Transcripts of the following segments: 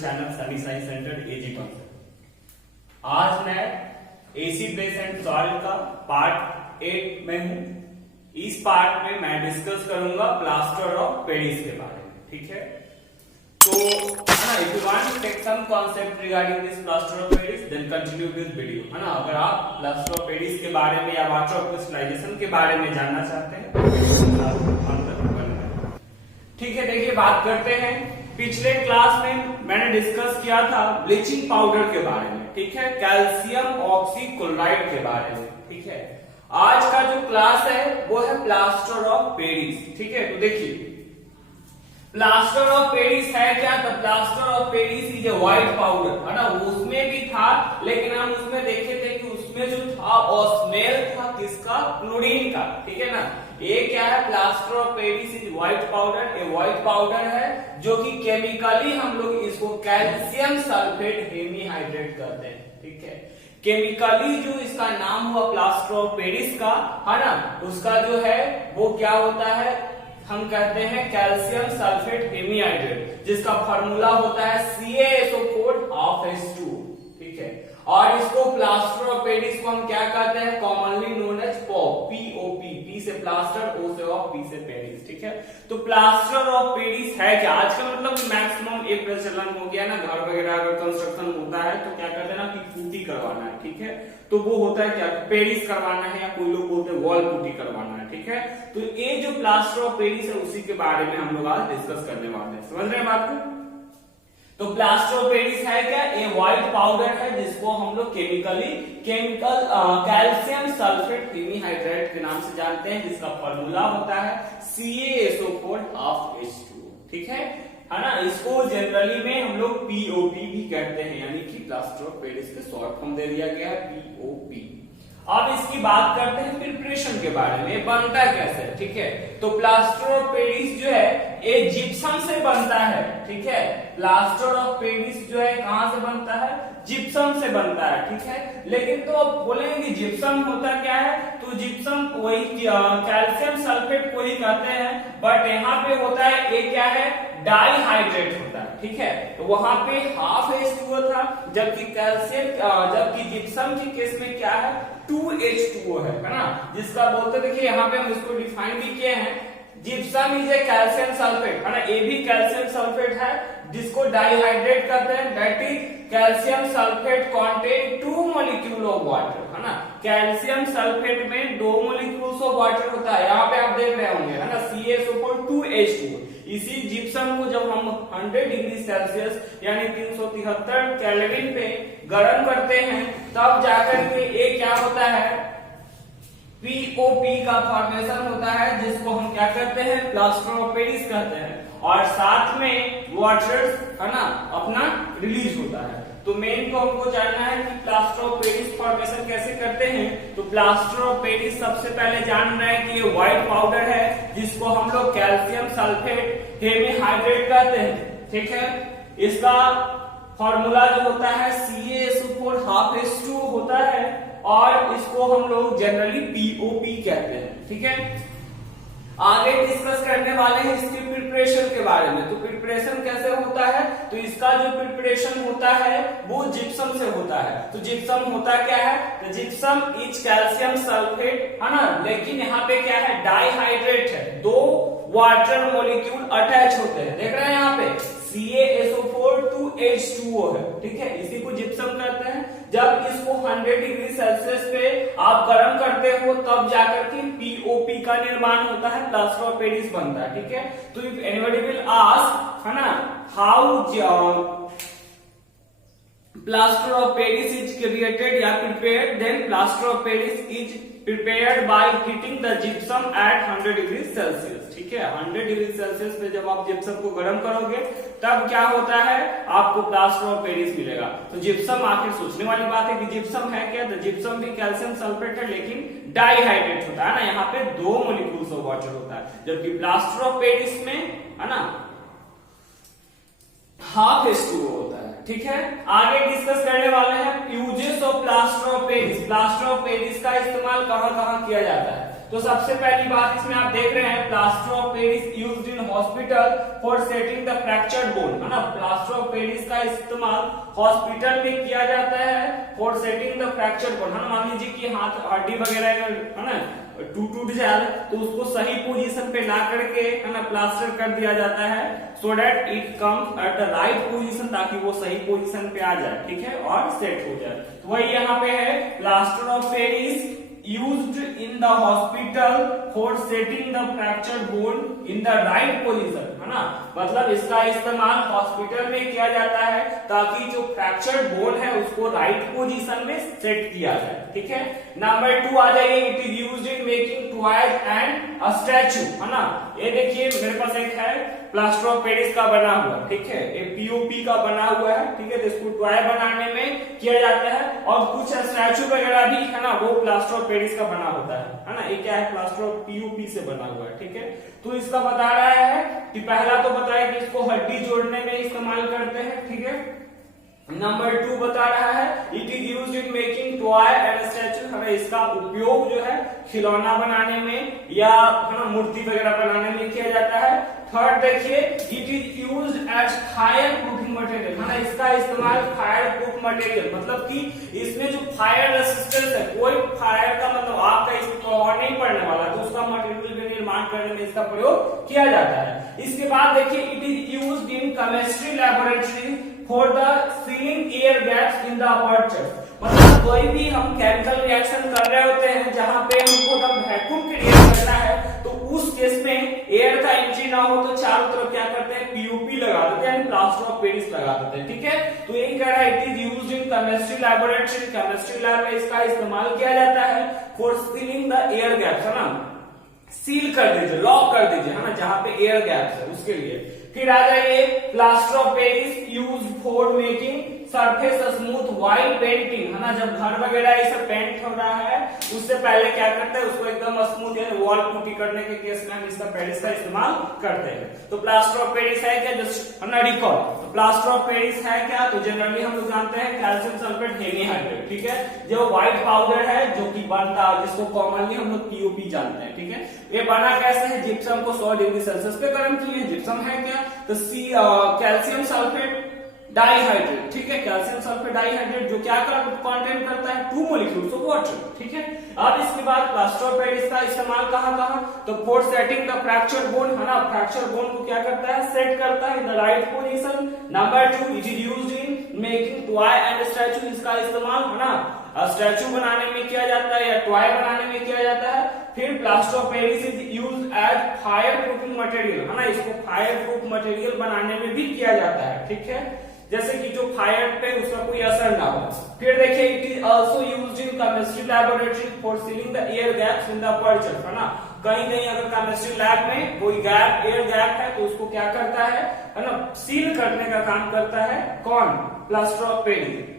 Channel Sunny science centre एजी concept. आज मैं acid base and soil का पार्ट 8 में हूं। इस पार्ट में मैं डिस्कस करूंगा प्लास्टर ऑफ पेरिस के बारे में, ठीक है। तो if you want to take some concept regarding this plaster of Paris then continue this video, है ना। अगर आप प्लास्टर ऑफ पेरिस के बारे में या वाटर ऑफ क्रिस्टलाइजेशन के बारे में जानना चाहते हैं ठीक है। देखिए, बात करते हैं। पिछले क्लास में मैंने डिस्कस किया था ब्लीचिंग पाउडर के बारे में, ठीक है, कैल्शियम ऑक्सीक्लोराइड के बारे में, ठीक है। आज का जो क्लास है वो है प्लास्टर ऑफ पेरिस, ठीक है। तो देखिए, प्लास्टर ऑफ पेरिस है क्या? तो plaster of Paris is a white powder, है ना। उसमें भी था, लेकिन हम उसमें देखे थे कि उसमें जो था वो स्मेल था किसका? क्लोरीन का, ठीक है ना। ये क्या है? Plaster of Paris is white powder. ये व्हाइट पाउडर है जो कि केमिकली हम लोग इसको कैल्शियम सल्फेट हेमीहाइड्रेट करते हैं, ठीक है। केमिकली जो इसका नाम हुआ प्लास्टर ऑफ पेरिस का, है ना, उसका जो है वो क्या होता है? हम कहते हैं कैल्शियम सल्फेट हेमीहाइड्रेट, जिसका फार्मूला होता है CaSO4 ठीक है। और इसको प्लास्टर ऑफ पेरिस को हम क्या कहते हैं? Commonly known as POP, P से प्लास्टर, O से ऑफ, P से पेरिस, ठीक है। तो प्लास्टर ऑफ पेरिस है क्या? आज का मतलब मैक्सिमम एक प्रचलन हो गया ना, घर वगैरह अगर कंस्ट्रक्शन होता है तो क्या कहते हैं ना कि पुट्टी करवाना है, ठीक है। तो वो होता है क्या? पेरिस करवाना है, या कोई लोग बोलते हैं वॉल पुट्टी करवाना है, ठीक है। तो ये जो प्लास्टर ऑफ पेरिस है उसी के बारे में हम लोग आज डिस्कस करने वाले हैं। समझ रहे हैं बात को? तो प्लास्टर ऑफ पेरिस है क्या? ये व्हाइट पाउडर है जिसको हम लोग केमिकल कैल्शियम सल्फेट हेमीहाइड्रेट के नाम से जानते हैं, जिसका फॉर्मूला होता है CaSO4 ठीक है ना। इसको जनरली में हम लोग POP भी कहते हैं, यानी कि प्लास्टर ऑफ पेरिस के शॉर्ट फॉर्म दे दिया गया है POP। अब इसकी बात करते हैं प्रिपरेशन के बारे में, बनता कैसे, ठीक है। तो प्लास्टर ऑफ पेरिस जो है ये जिप्सम से बनता है, ठीक है। प्लास्टर ऑफ पेरिस जो है कहां से बनता है? जिप्सम से बनता है, ठीक है। लेकिन तो आप बोलेंगे जिप्सम होता क्या है? तो जिप्सम वही कैल्शियम सल्फेट को ही कहते हैं, बट यहाँ पे होता है ये क्या है? डाइहाइड्रेट होता है, ठीक है। तो वहां पे हाफ H2O था, जबकि जबकि जिप्सम के केस में क्या है? 2H2O है ना, जिसका बोलते देखिए यहाँ पे हम इसको डिफाइन भी किए हैं। Gypsum is a calcium sulphate, है ना। ये भी कैल्शियम सल्फेट है जिसको डाइहाइड्रेट करते हैं, that is calcium sulphate contain 2 molecule of water, है ना। कैल्शियम सल्फेट में 2 मॉलिक्यूल्स ऑफ वाटर होता है, यहाँ पे आप देख रहे होंगे, है ना, CaSO4 2H2। इसी जिप्सम को जब हम 100 डिग्री सेल्सियस यानी 373 केल्विन पे गर्म करते हैं, तब जाकर के ये क्या होता है? POP का फॉर्मेशन होता है, जिसको हम क्या करते हैं? प्लास्टर ऑफ पेरिस कहते हैं। और साथ में वाटर, है ना, अपना रिलीज होता है। तो मेन को हमको जानना है कि प्लास्टर ऑफ पेरिस फॉर्मेशन कैसे करते हैं। तो प्लास्टर ऑफ पेरिस सबसे पहले जानना है कि ये व्हाइट पाउडर है जिसको हम लोग कैल्शियम सल्फेट हेमीहाइड्रेट कहते हैं, ठीक है। इसका फॉर्मूला जो होता है CaSO4 होता है, और इसको हम लोग जनरली POP कहते हैं, ठीक है। आगे डिस्कस करने वाले हैं इसके प्रिपरेशन के बारे में। तो प्रिपरेशन कैसे होता है? तो इसका जो प्रिपरेशन होता है वो जिप्सम से होता है। तो जिप्सम होता क्या है? तो जिप्सम इज कैल्शियम सल्फेट, है ना, लेकिन यहाँ पे क्या है? डाइहाइड्रेट है, 2 वाटर मॉलिक्यूल अटैच होते हैं, देख रहे हैं यहाँ पे CaSO4 2H2O है, ठीक है। इसी को जिप्सम कहते हैं। जब इसको 100 डिग्री सेल्सियस पे आप गर्म करते हो तब जाकर के POP का निर्माण होता है, प्लास्टर ऑफ पेरिस बनता है, ठीक है। तो इफ एनीबॉडी विल आस्क, है ना, how plaster of Paris is created या prepared, then plaster of Paris is prepared by heating the gypsum at 100 degree Celsius, ठीक है। 100 डिग्री सेल्सियस पे जब आप जिप्सम को गर्म करोगे तब क्या होता है? आपको प्लास्टर ऑफ पेरिस मिलेगा। तो जिप्सम, आखिर सोचने वाली बात है कि जिप्सम है क्या? तो जिप्सम भी कैल्शियम सल्फेट है, लेकिन डाइहाइड्रेट होता है ना, यहाँ पे 2 मॉलिक्यूल्स ऑफ वाटर होता है, जबकि प्लास्टर ऑफ पेरिस में, है ना, हाफ H2O होता है, ठीक है। आगे डिस्कस करने वाले हैं uses of plaster of Paris. Plaster of Paris का इस्तेमाल कहां कहां किया जाता है? तो सबसे पहली बात इसमें आप देख रहे हैं plaster of Paris used in hospital for setting the fractured bone, है ना। प्लास्टर ऑफ पेरिस का इस्तेमाल हॉस्पिटल में किया जाता है for setting the fractured bone, है ना। मान लीजिए कि हाथ हड्डी वगैरह है ना टूट जाए तो उसको सही पोजीशन पे ला करके, है ना, प्लास्टर कर दिया जाता है so that it comes at the right position, ताकि वो सही पोजीशन पे आ जाए, ठीक है, और सेट हो जाए। तो वही यहाँ पे है plaster of Paris used in the hospital for setting the fractured bone in the right position, है ना। मतलब इसका इस्तेमाल हॉस्पिटल में किया जाता है ताकि जो फ्रैक्चर्ड बोन है उसको राइट पोजीशन में सेट किया जाए, ठीक है। नंबर 2 आ जाइए, it is used in making toys and a statue, है ना। ये देखिए मेरे पास एक है प्लास्टर ऑफ पेरिस का बना हुआ, ठीक है, ये पीओपी का बना हुआ है, ठीक है। तो इसको टॉय बनाने में किया जाता है और कुछ स्टैचू वगैरह भी, है ना, वो प्लास्टर ऑफ पेरिस का बना होता है ना। ये क्या है, प्लास्टर ऑफ पीओपी से बना हुआ है, ठीक है। तो इसका बता रहा है कि पहला तो बताया कि इसको हड्डी जोड़ने में इस्तेमाल करते हैं, ठीक है। नंबर 2 बता रहा है it is used in making toy and statue, हमें इसका उपयोग जो है खिलौना बनाने में या, है ना, मूर्ति वगैरह बनाने में किया जाता है। थर्ड देखिए it is used as fireproofing material, है ना। इसका इस्तेमाल फायर प्रूफ मटेरियल, मतलब कि इसमें जो फायर रेसिस्टेंस है, कोई फायर का मतलब आग का इसमें प्रभाव नहीं पड़ने वाला, तो उसका मटेरियल का निर्माण करने में इसका प्रयोग किया जाता है। इसके बाद देखिए it is used in chemistry laboratory for the ceiling air gaps in the aperture, मतलब कोई भी हम केमिकल रिएक्शन कर रहे होते हैं जहां पे हमको वैक्यूम क्रिएट करना है, तो उस केस में एयर का एंट्री ना हो तो चारों तरफ क्या करते हैं, पीओपी लगा देते हैं, प्लास्टर ऑफ पेरिस लगा देते हैं, ठीक है। तो यही कह रहा है it is used in chemistry laboratory, chemistry lab में इसका इस्तेमाल किया जाता है for ceiling the air gaps, है ना। सील कर दीजिए, लॉक कर दीजिए, है ना, जहां पे एयर गैप्स है उसके लिए। फिर आ जाइए plaster of Paris use for making surface smooth while painting, है ना। जब घर वगैरह ये सब पेंट हो रहा है उससे पहले क्या करते हैं, उसको एकदम स्मूथ यानी वॉल पुट्टी करने के केस में हम इसका पेरिस का इस्तेमाल करते हैं। तो प्लास्टर ऑफ पेरिस है क्या, just recall, plaster of Paris है क्या, तो जनरली हम लोग जानते हैं कैल्शियम सल्फेट हेमीहाइड्रेट, ठीक है, जो व्हाइट पाउडर है जो कि बनता है, जिसको कॉमनली हम लोग पीओपी जानते हैं, ठीक है। ये बना कैसे है, जिप्सम को 100 डिग्री सेल्सियस पे गर्म किए, जिप्सम है क्या, तो कैल्शियम सल्फेट डाइहाइड्रेट, ठीक है, कैल्शियम सल्फेट डाइहाइड्रेट जो क्या कंटेंट करता है 2 मॉलिक्यूल्स ऑफ वाटर, ठीक है। अब इसके बाद प्लास्टर ऑफ पेरिस का इस्तेमाल कहां, तो for setting the fracture bone, है ना। फ्रैक्चर बोन को क्या करता है, सेट करता है in the right position. Number 2 it is used in making toy and statue, इसका इस्तेमाल, है ना, स्टैचू बनाने में किया जाता है या टॉय बनाने में किया जाता है। फिर plaster of Paris is used as fireproofing material, है ना, इसको फायर प्रूफ मटेरियल बनाने में भी किया जाता है, ठीक है, जैसे कि जो फायर पे उसका कोई असर ना हो। फिर देखिए it is also used in chemistry laboratory for ceiling the air gaps in the aperture, है ना। कहीं कहीं अगर केमिस्ट्री लैब में कोई गैप, एयर गैप है, तो उसको क्या करता है ना, सील करने का काम करता है कौन, प्लास्टर ऑफ पेरिस।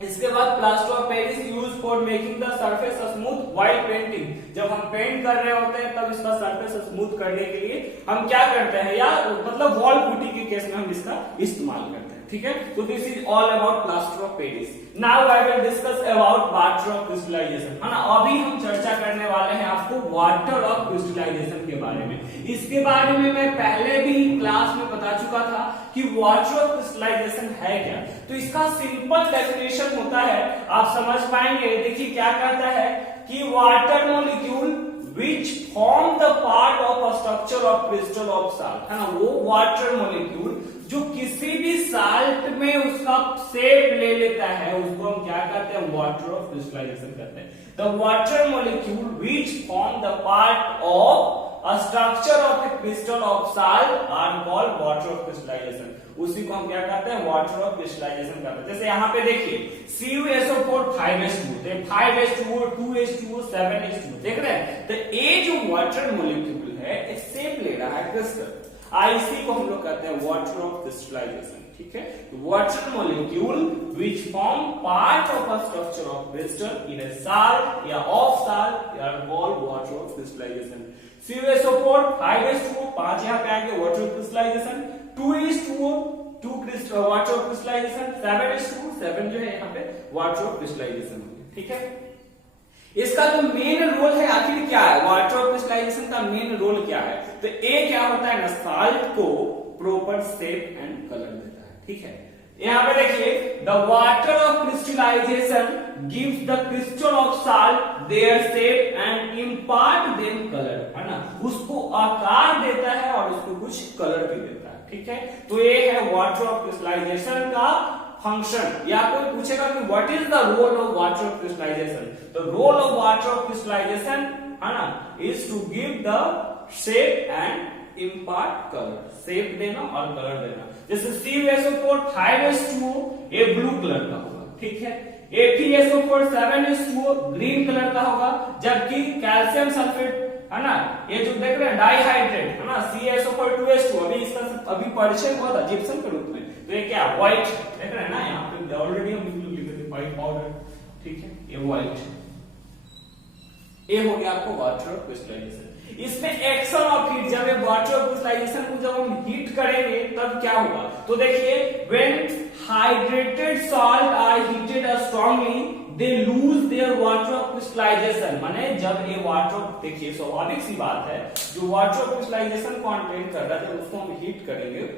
इसके बाद plaster of Paris use for making the surface smooth while painting, जब हम पेंट कर रहे होते हैं तब इसका सरफेस स्मूथ करने के लिए हम क्या करते हैं, या मतलब वॉल पुट्टी के केस में हम इसका इस्तेमाल करते हैं, ठीक है। तो this is all about plaster of Paris. Now I will discuss about water of crystallisation, है ना। अभी हम चर्चा करने वाले हैं आपको वाटर ऑफ क्रिस्टलाइजेशन के बारे में। इसके बारे में मैं पहले भी क्लास में बता चुका था कि वाटर ऑफ क्रिस्टलाइजेशन है क्या। तो इसका सिंपल डेफिनेशन होता है, आप समझ पाएंगे। देखिए क्या कहता है कि water molecule which form the part of a structure of crystal of salt, है ना, वो वाटर मॉलिक्यूल जो किसी भी साल्ट में उसका शेप ले लेता है उसको हम क्या कहते हैं, वाटर ऑफ क्रिस्टलाइजेशन कहते हैं। The water molecule which form the part of a structure of a crystal of salt are called water of crystallization, उसी को हम क्या कहते हैं, वाटर ऑफ क्रिस्टलाइजेशन कहते हैं। जैसे यहाँ पे देखिए CuSO4 5H2O, 5H2O 2H2O 7H2O, देख रहे हैं। तो ये जो वाटर मॉलिक्यूल है शेप ले रहा है क्रिस्टल, इसी को हम लोग कहते हैं वाटर ऑफ क्रिस्टलाइजेशन, ठीक है। Water molecule which form part of a structure of crystal in a salt या of salt are called water of crystallisation. CuSO4 5H2O 5 यहाँ पे आएंगे water of crystallisation, 2H2O 2 water of crystallisation, 7H2O 7 जो है यहाँ पे वाटर ऑफ क्रिस्टलाइजेशन, ठीक है। इसका जो मेन रोल है आखिर क्या है, वाटर ऑफ क्रिस्टलाइजेशन का मेन रोल क्या है, तो ए क्या होता है ना, साल्ट को प्रॉपर शेप एंड कलर देता है। ठीक है, यहां पे देखिए, the water of crystallisation gives the crystal of salt their shape and impart them colour, है ना, उसको आकार देता है और उसको कुछ कलर भी देता है। ठीक है, तो ये है वाटर ऑफ क्रिस्टलाइजेशन का फंक्शन। या कोई पूछेगा कि what is the role of water of crystallisation, तो role of water of crystallisation, है ना, is to give the shape and impart colour, shape देना और कलर देना। जैसे CuSO4 5H2O ये ब्लू कलर का होगा। ठीक है, AgSO4 7H2O ग्रीन कलर का होगा, जबकि कैल्शियम सल्फेट, है ना, ये जो देख रहे हैं डाइहाइड्रेट, है ना, CaSO4 2H2 अभी इसका अभी परिचय हुआ था जिप्सम के रूप में, तो ये क्या व्हाइट देख रहे हैं ना, यहाँ पे ऑलरेडी हम लिखे थे व्हाइट पाउडर। ठीक है, ये व्हाइट, ये हो गया आपको वाटर ऑफ क्रिस्टलाइजेशन। इसमें एक्शन ऑफ हीट, जब ये वाटर ऑफ क्रिस्टलाइजेशन को जब हम हीट करेंगे तब क्या होगा, तो देखिए, when hydrated salt are heated strongly they lose their water of crystallisation, माने जब ये वाटर, देखिए स्वाभाविक सी बात है, जो वाटर ऑफ क्रिस्टलाइजेशन कंटेन कर रहा है उसको हम हीट करेंगे,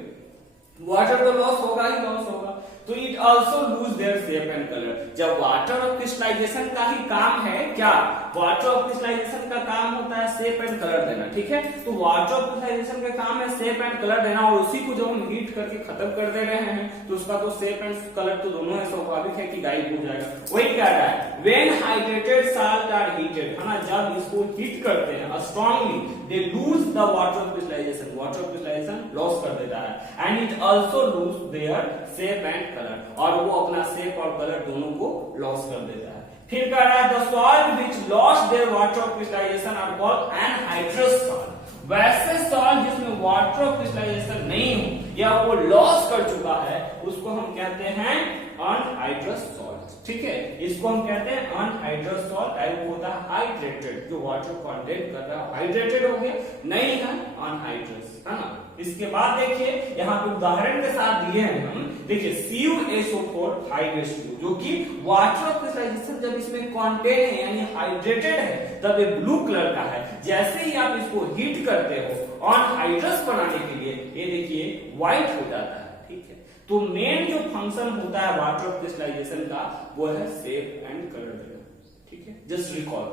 वाटर तो लॉस होगा ही लॉस होगा, तो it also lose their shape and colour. जब वाटर ऑफ क्रिस्टलाइजेशन का ही काम है क्या, वाटर ऑफ क्रिस्टलाइजेशन का काम होता है शेप एंड कलर देना। ठीक है, तो वाटर ऑफ क्रिस्टलाइजेशन का काम है शेप एंड कलर देना, और उसी को जब हम हीट करके खत्म कर दे रहे हैं तो उसका तो शेप एंड कलर तो दोनों है, स्वाभाविक है कि गायब हो जाएगा। वही कह रहा है, when hydrated salt are heated, है ना, जब इसको हीट करते हैं strongly they lose the water of crystallisation, water of crystallisation loss कर देता है, and it also lose their shape and colour, और वो अपना शेप और कलर दोनों को लॉस कर देता है। फिर कह रहा है, the salt which lost their water of crystallisation are called anhydrous salt. वैसे सॉल्ट जिसमें वाटर ऑफ क्रिस्टलाइजेशन नहीं हो या वो लॉस कर चुका है उसको हम कहते हैं अनहाइड्रस सॉल्ट। ठीक है, इसको हम कहते हैं अनहाइड्रस सॉल्ट। टाइप होता है हाइड्रेटेड, जो वाटर कंटेंट कर रहा है हाइड्रेटेड हो गया, नहीं है अनहाइड्रस, है ना। इसके बाद देखिए, यहाँ पे उदाहरण के साथ दिए हैं हम, देखिए CuSO4 5H2 जो कि वाटर ऑफ क्रिस्टलाइजेशन जब इसमें कंटेन है यानी हाइड्रेटेड है तब ये ब्लू कलर का है। जैसे ही आप इसको हीट करते हो अनहाइड्रस बनाने के लिए, ये देखिए व्हाइट हो जाता है। ठीक है, तो मेन जो फंक्शन होता है वाटर ऑफ क्रिस्टलाइजेशन का वो है शेप एंड कलर देना। ठीक है, just recall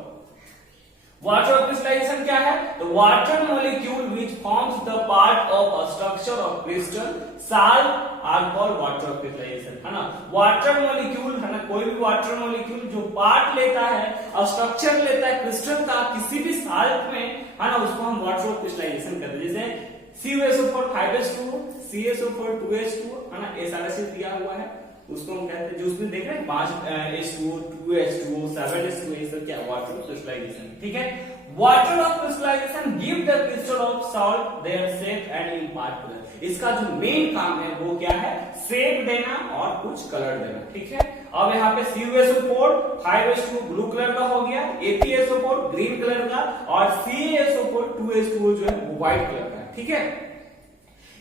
water of crystallisation क्या है, तो water molecule which forms the part of a structure of crystal salt are called water of crystallisation, है ना। वाटर मॉलिक्यूल, है ना, कोई भी वाटर मॉलिक्यूल जो पार्ट लेता है, स्ट्रक्चर लेता है क्रिस्टल का किसी भी साल्ट में, है ना, उसको हम वाटर ऑफ क्रिस्टलाइजेशन कहते हैं। जैसे CuSO4 5H2, CSO4 2H2, है ना, ये सारा चीज दिया हुआ है, उसको हम कहते हैं, जो उसमें देख रहे हैं 5H2O 2H2O 7H2O, ये सब क्या वाटर ऑफ क्रिस्टलाइजेशन। ठीक है, water of crystallisation give the crystal of salt their shape and impart colour. इसका जो मेन काम है वो क्या है, शेप देना और कुछ कलर देना। ठीक है, अब यहाँ पे CuSO4 5H2O ब्लू कलर का हो गया, AgSO4 ग्रीन कलर का, और CaSO4 2H2O जो है वो व्हाइट कलर का है। ठीक है,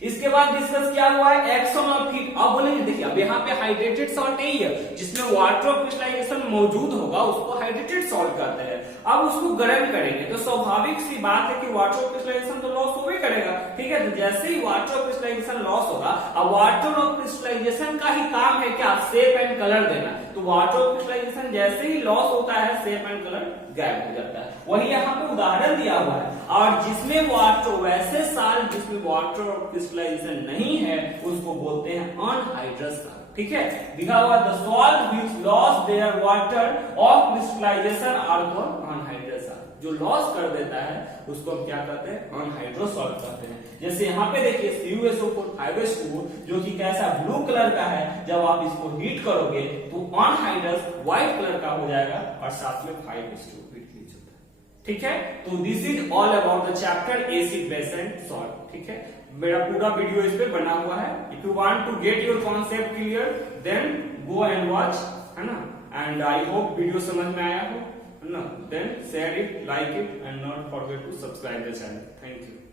इसके बाद डिस्कस किया हुआ है एक्शन ऑफ हीट। अब बोलेंगे, देखिए अब यहाँ पे हाइड्रेटेड सॉल्ट नहीं है, जिसमें वाटर ऑफ क्रिस्टलाइजेशन मौजूद होगा उसको हाइड्रेटेड सॉल्ट कहते हैं। अब उसको गर्म करेंगे तो स्वाभाविक सी बात है कि वाटर ऑफ क्रिस्टलाइजेशन तो लॉस हो ही करेगा। ठीक है, तो जैसे ही वाटर ऑफ क्रिस्टलाइजेशन लॉस होगा, अब वाटर ऑफ क्रिस्टलाइजेशन का ही काम है क्या, शेप एंड कलर देना। तो वाटर ऑफ क्रिस्टलाइजेशन जैसे ही लॉस होता है शेप एंड कलर गायब हो जाता है। वही यहाँ पे उदाहरण दिया हुआ है, और जिसमें वाटर, वैसे साल्ट जिसमें वाटर ऑफ क्रिस्टलाइजेशन नहीं है उसको बोलते हैं अनहाइड्रस साल्ट। ठीक है, दिखा हुआ the salt which loss their water of crystallisation are called anhydrous salt. जो लॉस कर देता है उसको हम क्या कहते हैं, अनहाइड्रस सॉल्ट कहते हैं। जैसे यहाँ पे देखिए CuSO4 5H2O जो कि कैसा ब्लू कलर का है, जब आप इसको हीट करोगे तो अनहाइड्रस व्हाइट कलर का हो जाएगा और साथ में 5H2O रिलीज होता है। ठीक है, तो this is all about the chapter acid base and salt. ठीक है, मेरा पूरा वीडियो इस पे बना हुआ है। If you want to get your concept clear then go and watch, है ना, एंड आई होप वीडियो समझ में आया हो, है ना। Then share it, like it and not forget to subscribe the channel. Thank you.